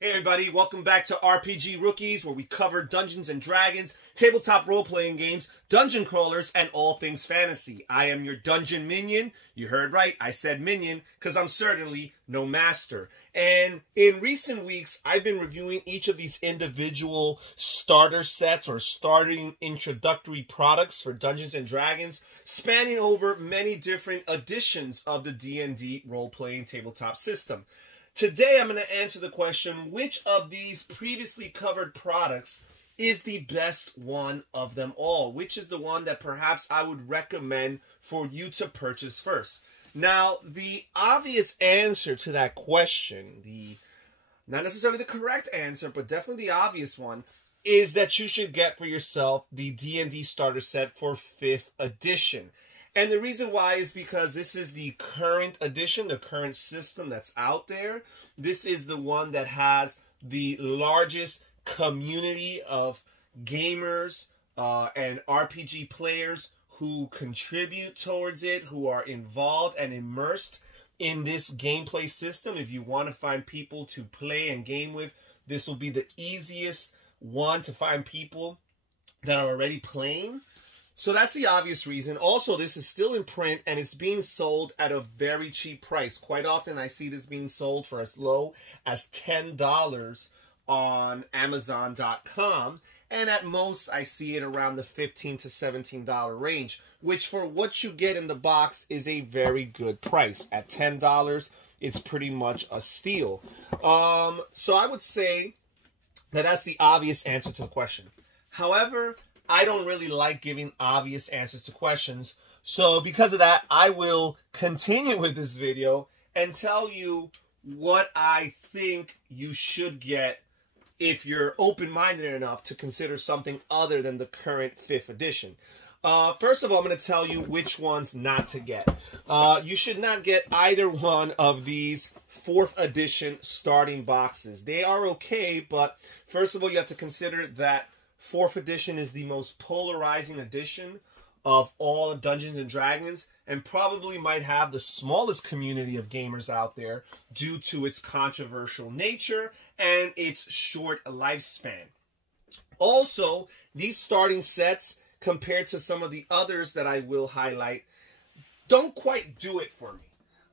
Hey everybody, welcome back to RPG Rookies, where we cover Dungeons & Dragons, tabletop role-playing games, dungeon crawlers, and all things fantasy. I am your dungeon minion. You heard right, I said minion, because I'm certainly no master. And in recent weeks, I've been reviewing each of these individual starter sets or starting introductory products for Dungeons & Dragons, spanning over many different editions of the D&D role-playing tabletop system. Today, I'm going to answer the question, which of these previously covered products is the best one of them all? Which is the one that perhaps I would recommend for you to purchase first? Now, the obvious answer to that question, not necessarily the correct answer, but definitely the obvious one, is that you should get for yourself the D&D starter set for 5th edition. And the reason why is because this is the current edition, the current system that's out there. This is the one that has the largest community of gamers and RPG players who contribute towards it, who are involved and immersed in this gameplay system. If you want to find people to play and game with, this will be the easiest one to find people that are already playing. So that's the obvious reason. Also, this is still in print and it's being sold at a very cheap price. Quite often I see this being sold for as low as $10 on Amazon.com. And at most I see it around the $15 to $17 range, which for what you get in the box is a very good price. At $10, it's pretty much a steal. So I would say that that's the obvious answer to the question. However, I don't really like giving obvious answers to questions. So because of that, I will continue with this video and tell you what I think you should get if you're open-minded enough to consider something other than the current 5th edition. First of all, I'm going to tell you which ones not to get. You should not get either one of these 4th edition starting boxes. They are okay, but first of all, you have to consider that 4th edition is the most polarizing edition of all of Dungeons & Dragons and probably might have the smallest community of gamers out there due to its controversial nature and its short lifespan. Also, these starting sets, compared to some of the others that I will highlight, don't quite do it for me.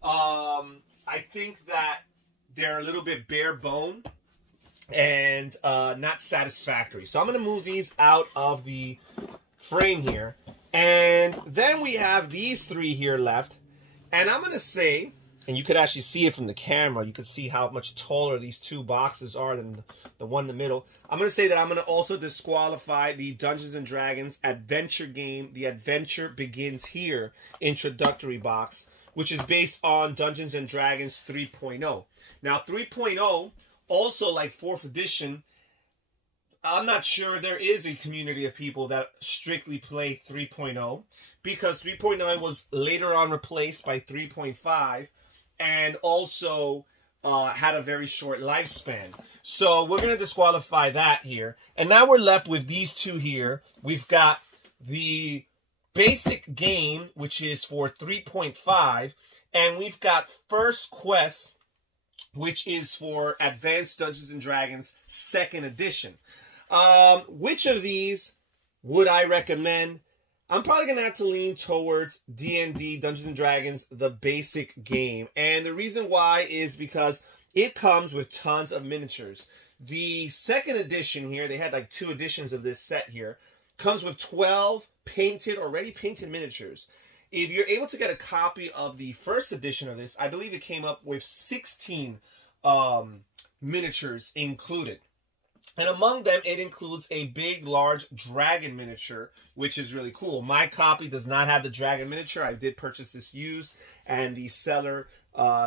I think that they're a little bit bare bone and not satisfactory. So I'm going to move these out of the frame here. And then we have these 3 here left. And I'm going to say, and you could actually see it from the camera, you could see how much taller these 2 boxes are than the one in the middle. I'm going to say that I'm going to also disqualify the Dungeons & Dragons adventure game, The Adventure Begins Here introductory box, which is based on Dungeons & Dragons 3.0. Now 3.0, also like 4th edition, I'm not sure there is a community of people that strictly play 3.0 because 3.0 was later on replaced by 3.5 and also had a very short lifespan. So we're going to disqualify that here. And now we're left with these 2 here. We've got the basic game, which is for 3.5, and we've got First Quest, which is for Advanced Dungeons & Dragons 2nd edition. Which of these would I recommend? I'm probably going to have to lean towards D&D Dungeons & Dragons, the basic game. And the reason why is because it comes with tons of miniatures. The 2nd edition here, they had like 2 editions of this set here, comes with 12 already painted miniatures. If you're able to get a copy of the 1st edition of this, I believe it came up with 16 miniatures included. And among them, it includes a big, large dragon miniature, which is really cool. My copy does not have the dragon miniature. I did purchase this used, and the seller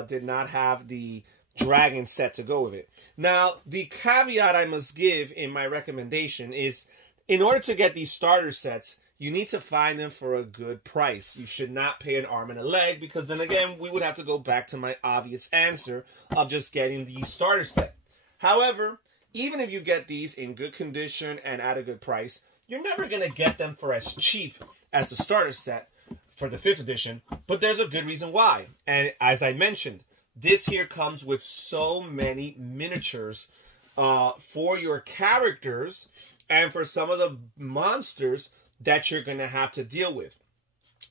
did not have the dragon set to go with it. Now, the caveat I must give in my recommendation is, in order to get these starter sets, you need to find them for a good price. You should not pay an arm and a leg, because then again, we would have to go back to my obvious answer of just getting the starter set. However, even if you get these in good condition and at a good price, you're never going to get them for as cheap as the starter set for the 5th edition, but there's a good reason why. And as I mentioned, this here comes with so many miniatures for your characters and for some of the monsters that you're going to have to deal with.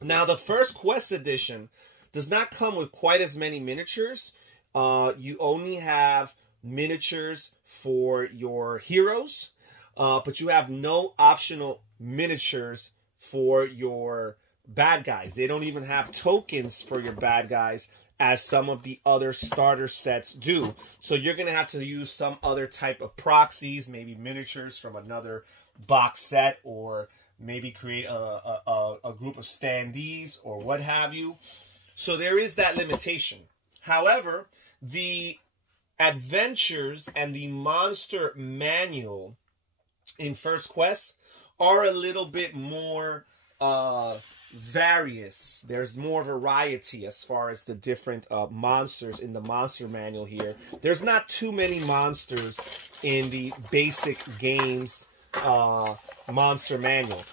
Now, the first Quest edition does not come with quite as many miniatures. You only have miniatures for your heroes, but you have no optional miniatures for your bad guys. They don't even have tokens for your bad guys as some of the other starter sets do. So you're going to have to use some other type of proxies, maybe miniatures from another box set, or maybe create a group of standees or what have you. So there is that limitation. However, the adventures and the monster manual in First Quest are a little bit more various. There's more variety as far as the different monsters in the monster manual here. There's not too many monsters in the basic games monster manual.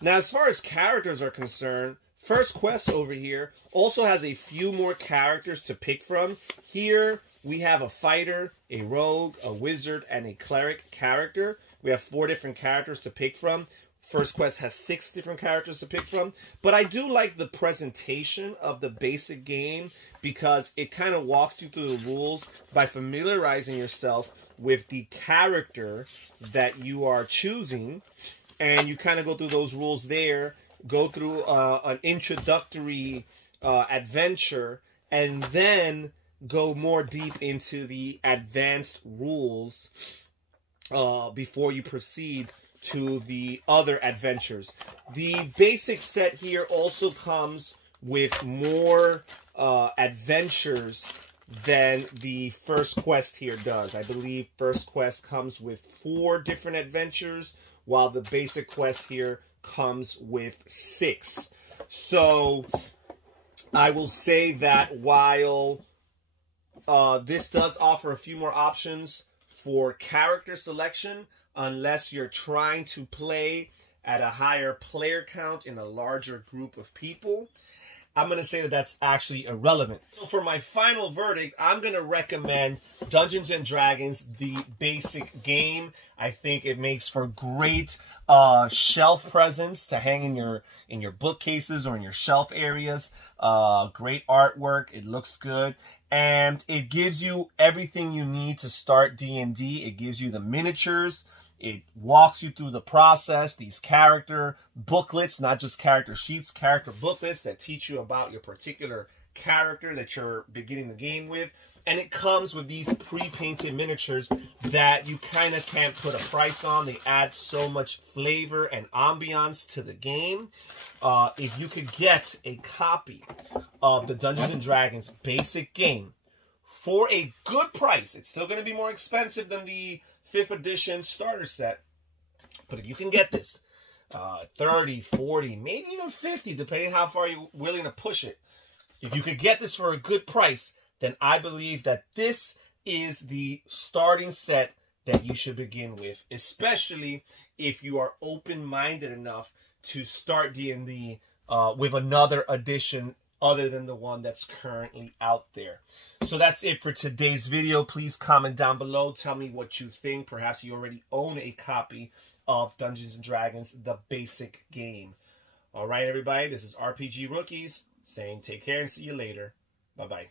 Now, as far as characters are concerned, First Quest over here also has a few more characters to pick from. Here we have a fighter, a rogue, a wizard, and a cleric character. We have 4 different characters to pick from. First Quest has 6 different characters to pick from. But I do like the presentation of the basic game because it kind of walks you through the rules by familiarizing yourself with the character that you are choosing. And you kind of go through those rules there, go through an introductory adventure, and then go more deep into the advanced rules before you proceed to the other adventures. The basic set here also comes with more adventures than the First Quest here does. I believe First Quest comes with 4 different adventures, while the basic quest here comes with 6. So I will say that while this does offer a few more options for character selection, unless you're trying to play at a higher player count in a larger group of people, I'm going to say that that's actually irrelevant. So for my final verdict, I'm going to recommend Dungeons & Dragons, the basic game. I think it makes for great shelf presence to hang in your bookcases or in your shelf areas. Great artwork. It looks good. And it gives you everything you need to start D&D. It gives you the miniatures. It walks you through the process, these character booklets, not just character sheets, character booklets that teach you about your particular character that you're beginning the game with. And it comes with these pre-painted miniatures that you kind of can't put a price on. They add so much flavor and ambiance to the game. If you could get a copy of the Dungeons & Dragons basic game for a good price, it's still going to be more expensive than the 5th edition starter set, but if you can get this 30, 40, maybe even 50, depending how far you're willing to push it, if you could get this for a good price, then I believe that this is the starting set that you should begin with, especially if you are open-minded enough to start D&D with another edition other than the one that's currently out there. So that's it for today's video. Please comment down below. Tell me what you think. Perhaps you already own a copy of Dungeons & Dragons, the basic game. All right, everybody. This is RPG Rookies saying take care and see you later. Bye-bye.